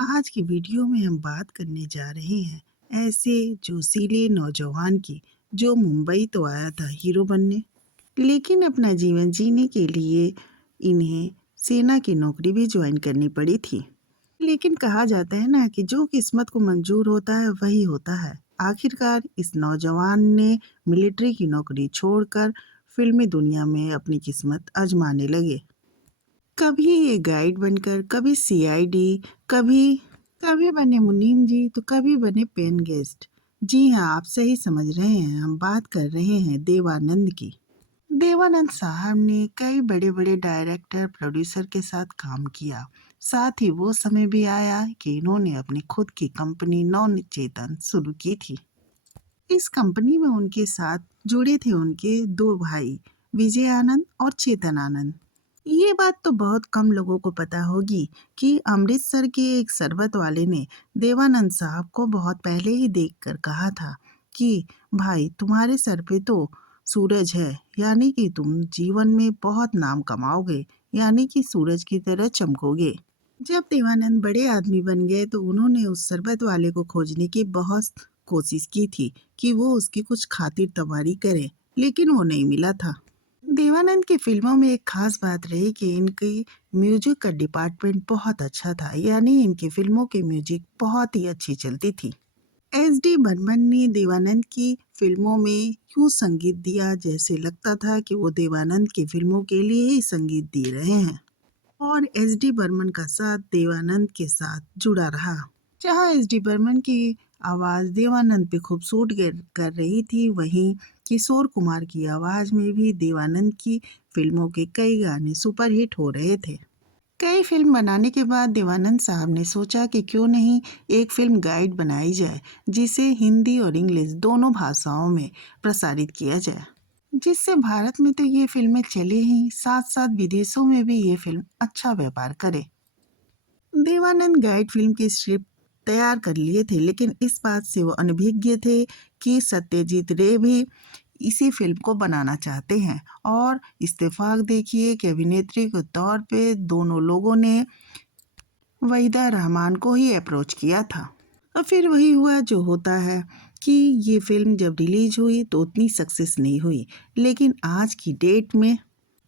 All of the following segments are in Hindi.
आज की वीडियो में हम बात करने जा रहे हैं ऐसे जोशीले नौजवान की जो मुंबई तो आया था हीरो बनने, लेकिन अपना जीवन जीने के लिए इन्हें सेना की नौकरी भी ज्वाइन करनी पड़ी थी। लेकिन कहा जाता है ना कि जो किस्मत को मंजूर होता है वही होता है। आखिरकार इस नौजवान ने मिलिट्री की नौकरी छोड़कर फिल्मी दुनिया में अपनी किस्मत आजमाने लगे। कभी ये गाइड बनकर, कभी सीआईडी, कभी कभी बने मुनीम जी तो कभी बने पेन गेस्ट। जी हाँ, आप सही समझ रहे हैं, हम बात कर रहे हैं देवानंद की। देवानंद साहब ने कई बड़े बड़े डायरेक्टर प्रोड्यूसर के साथ काम किया। साथ ही वो समय भी आया कि इन्होंने अपनी खुद की कंपनी नवचेतन शुरू की थी। इस कंपनी में उनके साथ जुड़े थे उनके दो भाई, विजय आनंद और चेतन आनंद। ये बात तो बहुत कम लोगों को पता होगी कि अमृतसर के एक शरबत वाले ने देवानंद साहब को बहुत पहले ही देखकर कहा था कि भाई, तुम्हारे सर पे तो सूरज है, यानी कि तुम जीवन में बहुत नाम कमाओगे, यानी कि सूरज की तरह चमकोगे। जब देवानंद बड़े आदमी बन गए तो उन्होंने उस शरबत वाले को खोजने की बहुत कोशिश की थी कि वो उसकी कुछ खातिर तवारी करे, लेकिन वो नहीं मिला था। देवानंद की फिल्मों में एक खास बात रही कि इनकी म्यूजिक का डिपार्टमेंट बहुत अच्छा था, यानी इनकी फिल्मों की म्यूजिक बहुत ही अच्छी चलती थी। एस डी बर्मन ने देवानंद की फिल्मों में यूं संगीत दिया जैसे लगता था कि वो देवानंद की फिल्मों के लिए ही संगीत दे रहे हैं। और एस डी बर्मन का साथ देवानंद के साथ जुड़ा रहा। जहां एस डी बर्मन की आवाज देवानंद पे खूब सूट कर रही थी, वहीं किशोर कुमार की आवाज में भी देवानंद की फिल्मों के कई गाने सुपरहिट हो रहे थे। कई फिल्म बनाने के बाद देवानंद साहब ने सोचा कि क्यों नहीं एक फिल्म गाइड बनाई जाए जिसे हिंदी और इंग्लिश दोनों भाषाओं में प्रसारित किया जाए, जिससे भारत में तो ये फिल्में चले ही, साथ साथ विदेशों में भी ये फिल्म अच्छा व्यापार करे। देवानंद गाइड फिल्म की स्क्रिप्ट तैयार कर लिए थे, लेकिन इस बात से वो अनभिज्ञ थे कि सत्यजीत रे भी इसी फिल्म को बनाना चाहते हैं। और इत्तेफाक देखिए कि अभिनेत्री के तौर पे दोनों लोगों ने वहीदा रहमान को ही अप्रोच किया था। और फिर वही हुआ जो होता है कि ये फिल्म जब रिलीज हुई तो उतनी सक्सेस नहीं हुई, लेकिन आज की डेट में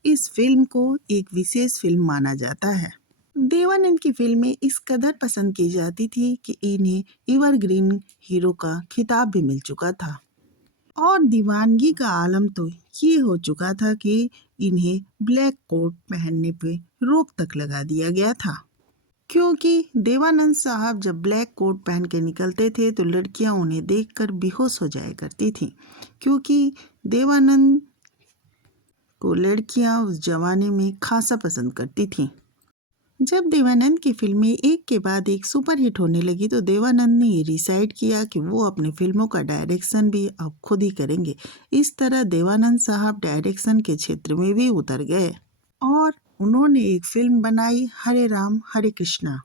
इस फिल्म को एक विशेष फिल्म माना जाता है। देवानंद की फिल्में इस कदर पसंद की जाती थी कि इन्हें एवरग्रीन हीरो का खिताब भी मिल चुका था। और दीवानगी का आलम तो ये हो चुका था कि इन्हें ब्लैक कोट पहनने पे रोक तक लगा दिया गया था, क्योंकि देवानंद साहब जब ब्लैक कोट पहन के निकलते थे तो लड़कियां उन्हें देखकर बेहोश हो जाया करती थीं, क्योंकि देवानंद को लड़कियां उस जमाने में खासा पसंद करती थीं। जब देवानंद की फिल्में एक के बाद एक सुपरहिट होने लगी तो देवानंद ने ये डिसाइड किया कि वो अपनी फिल्मों का डायरेक्शन भी अब खुद ही करेंगे। इस तरह देवानंद साहब डायरेक्शन के क्षेत्र में भी उतर गए और उन्होंने एक फिल्म बनाई, हरे राम हरे कृष्णा।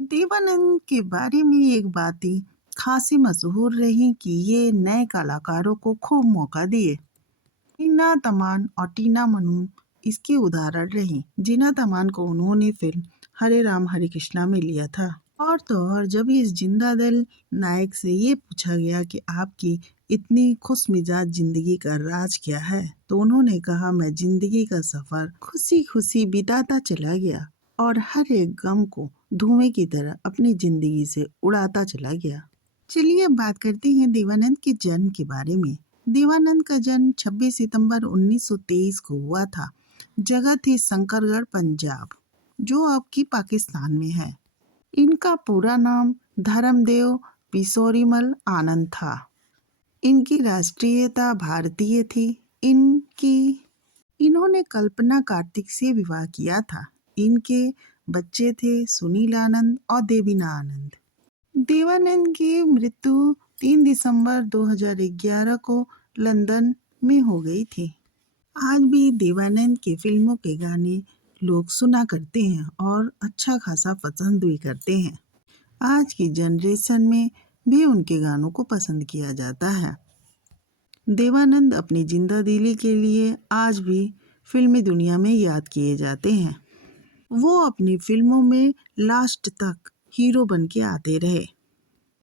देवानंद के बारे में एक बातें खासी मशहूर रही कि ये नए कलाकारों को खूब मौका दिए। टीना तमान और टीना मनू इसके उदाहरण रही। जीना तमान को उन्होंने फिल्म हरे राम हरे कृष्णा में लिया था। और तो और जब इस जिंदा दिल नायक से ये पूछा गया कि आपकी इतनी खुश मिजाज जिंदगी का राज क्या है, तो उन्होंने कहा, मैं जिंदगी का सफर खुशी खुशी बिताता चला गया और हर एक गम को धुएं की तरह अपनी जिंदगी से उड़ाता चला गया। चलिए अब बात करते हैं देवानंद के जन्म के बारे में। देवानंद का जन्म 26 सितंबर 1923 को हुआ था। जगह थी शंकरगढ़, पंजाब, जो अब की पाकिस्तान में है। इनका पूरा नाम धर्मदेव पिशोरीमल आनंद था। इनकी राष्ट्रीयता भारतीय थी। इनकी इन्होंने कल्पना कार्तिक से विवाह किया था। इनके बच्चे थे सुनील आनंद और देवीना आनंद। देवानंद की मृत्यु 3 दिसंबर 2011 को लंदन में हो गई थी। आज भी देवानंद के फिल्मों के गाने लोग सुना करते हैं और अच्छा खासा पसंद भी करते हैं। आज की जनरेशन में भी उनके गानों को पसंद किया जाता है। देवानंद अपनी जिंदा दिली के लिए आज भी फिल्मी दुनिया में याद किए जाते हैं। वो अपनी फिल्मों में लास्ट तक हीरो बन के आते रहे।